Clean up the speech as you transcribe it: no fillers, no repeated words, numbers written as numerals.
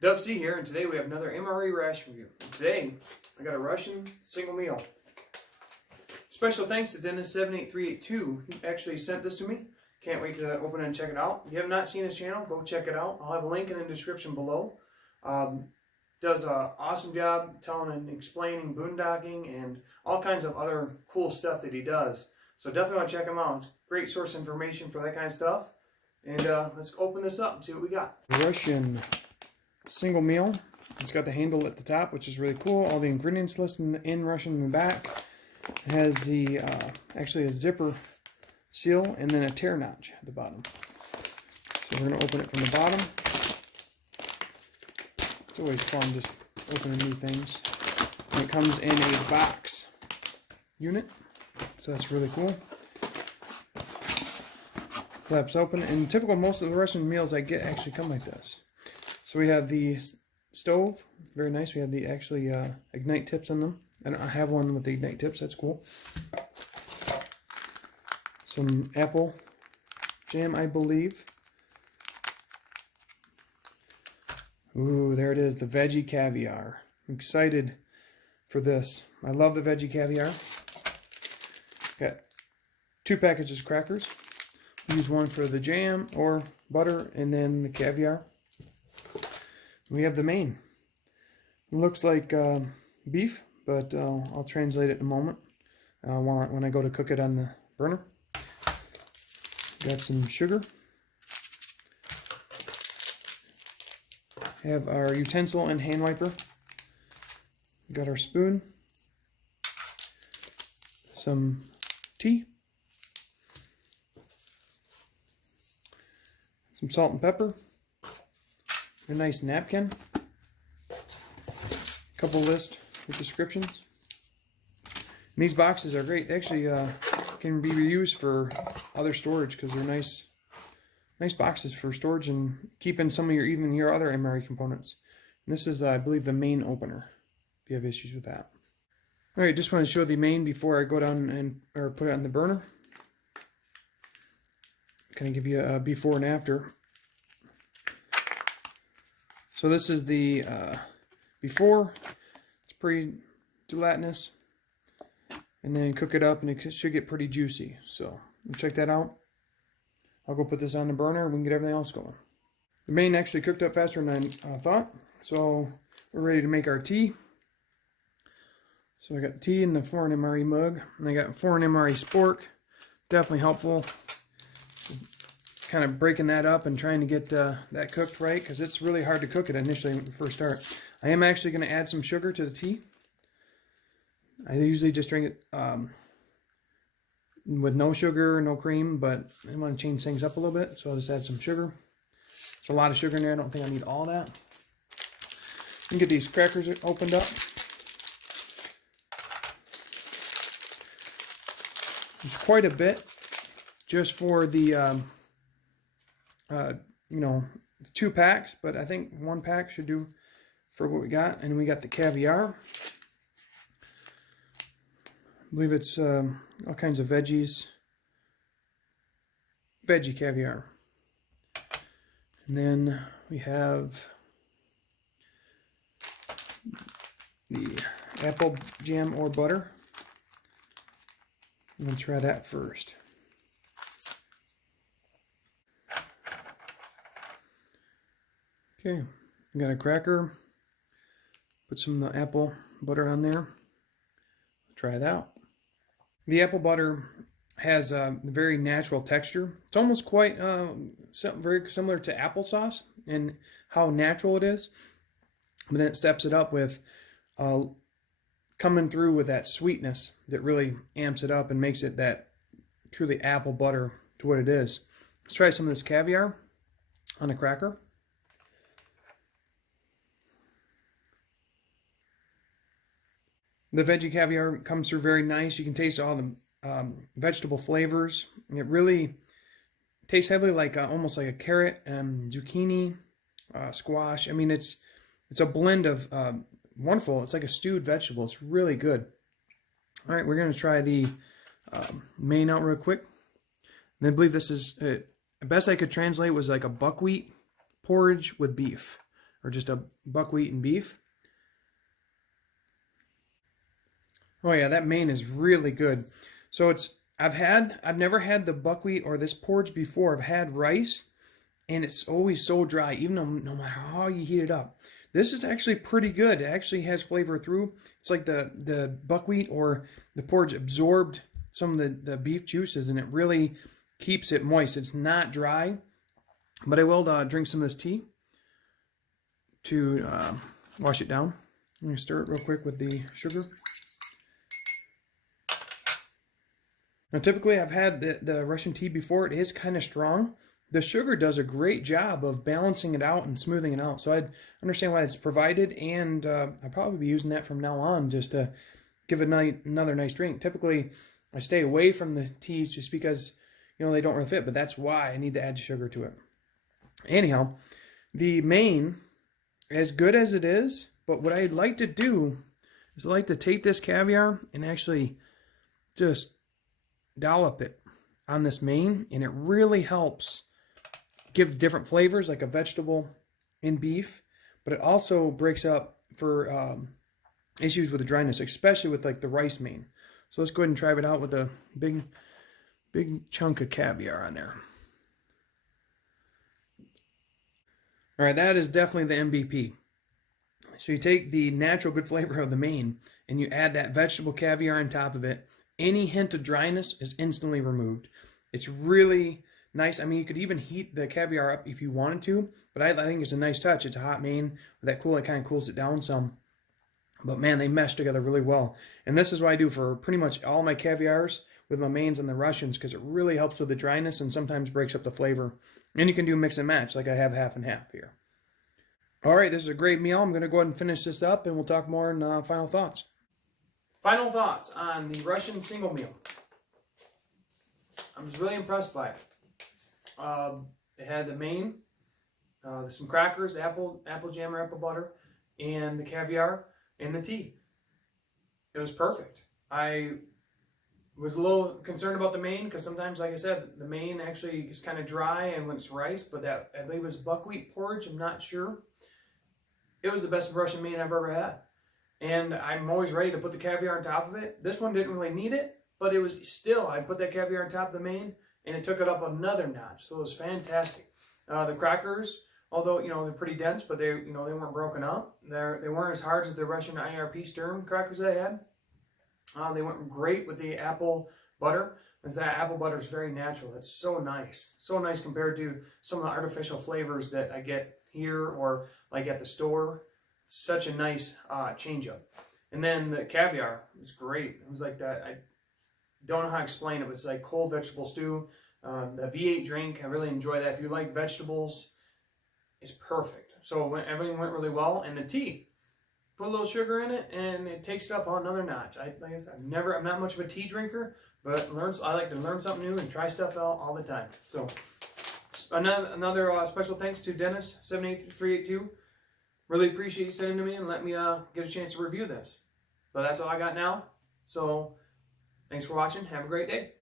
Dub C here, and today we have another MRE ration review. And today, I got a Russian single meal. Special thanks to Dennis78382. He actually sent this to me. Can't wait to open it and check it out. If you have not seen his channel, go check it out. I'll have a link in the description below. Does an awesome job telling and explaining boondocking and all kinds of other cool stuff that he does. So definitely want to check him out. It's a great source of information for that kind of stuff. And let's open this up and see what we got. Russian single meal. It's got the handle at the top, which is really cool. All the ingredients listed in Russian in the back. It has the actually a zipper seal and then a tear notch at the bottom. So we're going to open it from the bottom. It's always fun just opening new things. And it comes in a box unit, so that's really cool. Flaps open, and typical most of the Russian meals I get actually come like this. So we have the stove, very nice. We have the actually ignite tips on them. I have one with the ignite tips, that's cool. Some apple jam, I believe. Ooh, there it is, the veggie caviar. I'm excited for this. I love the veggie caviar. Got 2 packages of crackers. Use one for the jam or butter, and then the caviar. We have the main. It looks like beef, but I'll translate it in a moment when I go to cook it on the burner. Got some sugar. Have our utensil and hand wiper. Got our spoon. Some tea. Some salt and pepper. A nice napkin. Couple list with descriptions. And these boxes are great. They actually can be reused for other storage because they're nice boxes for storage and keeping some of your other MRE components. And this is, I believe, the main opener. If you have issues with that. All right, just want to show the main before I go down and put it on the burner. Kind of give you a before and after. So this is the before. It's pretty gelatinous, and then cook it up, and it should get pretty juicy. So check that out. I'll go put this on the burner, and we can get everything else going. The main actually cooked up faster than I thought, so we're ready to make our tea. So I got tea in the foreign MRE mug, and I got foreign MRE spork. Definitely helpful. Kind of breaking that up and trying to get that cooked right, because it's really hard to cook it initially when you first start. I am actually going to add some sugar to the tea. I usually just drink it with no sugar, no cream, but I want to change things up a little bit, so I'll just add some sugar. It's a lot of sugar in there. I don't think I need all that. And get these crackers opened up. It's quite a bit just for the 2 packs, but I think 1 pack should do for what we got. And we got the caviar. I believe it's all kinds of veggies. Veggie caviar. And then we have the apple jam or butter. I'm going to try that first. Okay, I got a cracker. Put some of the apple butter on there. Try that out. The apple butter has a very natural texture. It's almost quite very similar to applesauce in how natural it is. But then it steps it up with coming through with that sweetness that really amps it up and makes it that truly apple butter to what it is. Let's try some of this caviar on a cracker. The veggie caviar comes through very nice. You can taste all the vegetable flavors. It really tastes heavily like almost like a carrot, zucchini, squash. I mean, it's a blend of wonderful. It's like a stewed vegetable. It's really good. All right, we're going to try the main out real quick. And I believe this is, the best I could translate was like a buckwheat porridge with beef. or just a buckwheat and beef. Oh yeah, that main is really good. So I've never had the buckwheat or this porridge before. I've had rice, and it's always so dry, even though no matter how you heat it up. This is actually pretty good. It actually has flavor through. It's like the buckwheat or the porridge absorbed some of the beef juices, and it really keeps it moist. It's not dry, but I will drink some of this tea to wash it down. I'm going to stir it real quick with the sugar. Now, typically, I've had the Russian tea before. It is kind of strong. The sugar does a great job of balancing it out and smoothing it out. So I understand why it's provided, and I'll probably be using that from now on just to give it another nice drink. Typically, I stay away from the teas just because, you know, they don't really fit, but that's why I need to add sugar to it. Anyhow, the main, as good as it is, but what I'd like to do is I'd like to take this caviar and actually just dollop it on this main, and it really helps give different flavors, like a vegetable in beef, but it also breaks up for issues with the dryness, especially with like the rice main. So let's go ahead and try it out with a big chunk of caviar on there. All right, that is definitely the MVP. So you take the natural good flavor of the main and you add that vegetable caviar on top of it. Any hint of dryness is instantly removed. It's really nice. I mean, you could even heat the caviar up if you wanted to, but I think it's a nice touch. It's a hot main. With that cool, it kind of cools it down some. But man, they mesh together really well. And this is what I do for pretty much all my caviars with my mains and the Russians, because it really helps with the dryness and sometimes breaks up the flavor. And you can do mix and match, like I have half and half here. All right, this is a great meal. I'm going to go ahead and finish this up, and we'll talk more in final thoughts. Final thoughts on the Russian single meal. I was really impressed by it. It had the main, some crackers, apple jam or apple butter, and the caviar and the tea. It was perfect. I was a little concerned about the main because sometimes, like I said, the main actually is kind of dry and when it's rice, but that I believe it was buckwheat porridge. I'm not sure. It was the best Russian main I've ever had. And I'm always ready to put the caviar on top of it. This one didn't really need it, but it was still, I put that caviar on top of the main and it took it up another notch. So it was fantastic. The crackers, although, you know, they're pretty dense, but they, you know, they weren't broken up. They weren't as hard as the Russian IRP Sturm crackers that I had. They went great with the apple butter. Because that apple butter is very natural. It's so nice. So nice compared to some of the artificial flavors that I get here or like at the store. Such a nice change up. And then the caviar was great. It was like that. I don't know how to explain it, but it's like cold vegetable stew. The V8 drink, I really enjoy that. If you like vegetables, it's perfect. So everything went really well. And the tea, put a little sugar in it, and it takes it up on another notch. Like I said, I'm not much of a tea drinker, but I like to learn something new and try stuff out all the time. So another special thanks to Dennis 78382. Really appreciate you sending to me and let me get a chance to review this. But that's all I got now. So thanks for watching. Have a great day.